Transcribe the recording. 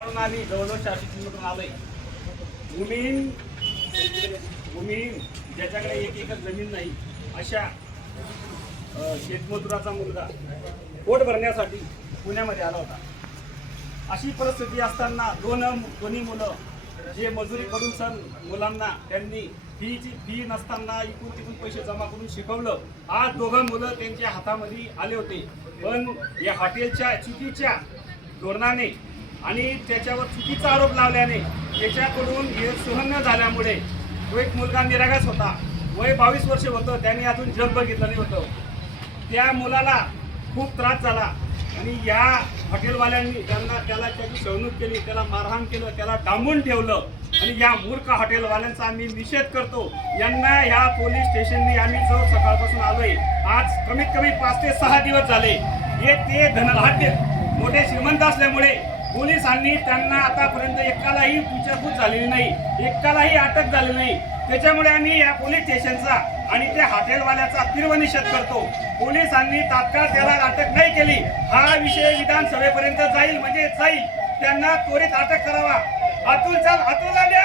आम्ही जवळजवळ 400 किलोमीटर आलोय. भूमिहीन ज्याच्याकडे एक एकर जमीन नाही अशा शेतमजुराचा मुलगा पोट भरण्यासाठी पुण्यामध्ये आला होता. अशी परिस्थिती असताना दोन्ही मुलं जे मजुरी करून सण मुलांना त्यांनी फी नसताना इकडून तिकडून पैसे जमा करून शिकवलं. आज दोघं मुलं त्यांच्या हातामध्ये आले होते. पण या हॉटेलच्या चुकीच्या धोरणाने आणि त्याच्यावर चुकीचा आरोप लावल्याने त्याच्याकडून हे सहन न झाल्यामुळे तो एक मुलगा निरागस होता. वय 22 वर्ष होतं. त्याने अजून जग बघितलं नाही होतं. त्या मुलाला खूप त्रास झाला आणि या हॉटेलवाल्यांनी त्याला त्याची छळवणूक केली, त्याला मारहाण केलं, त्याला डांबून ठेवलं. आणि या मूर्ख हॉटेलवाल्यांचा आम्ही निषेध करतो. यांना ह्या पोलीस स्टेशननी आम्ही जो सकाळपासून आलोय, आज कमीत कमी 5 ते 6 दिवस झाले. हे ते धनलाढ्य मोठे श्रीमंत असल्यामुळे पोलिसांनी त्यांना आतापर्यंत एकालाही विचारपूस झालेली नाही, एकालाही अटक झाली नाही. त्याच्यामुळे आम्ही या पोलीस स्टेशनचा आणि त्या हॉटेलवाल्याचा तीव्र निषेध करतो. पोलिसांनी तात्काळ त्याला अटक नाही केली. हा विषय विधानसभेपर्यंत जाईल म्हणजे जाईल. त्यांना त्वरित अटक करावा. अतुल आले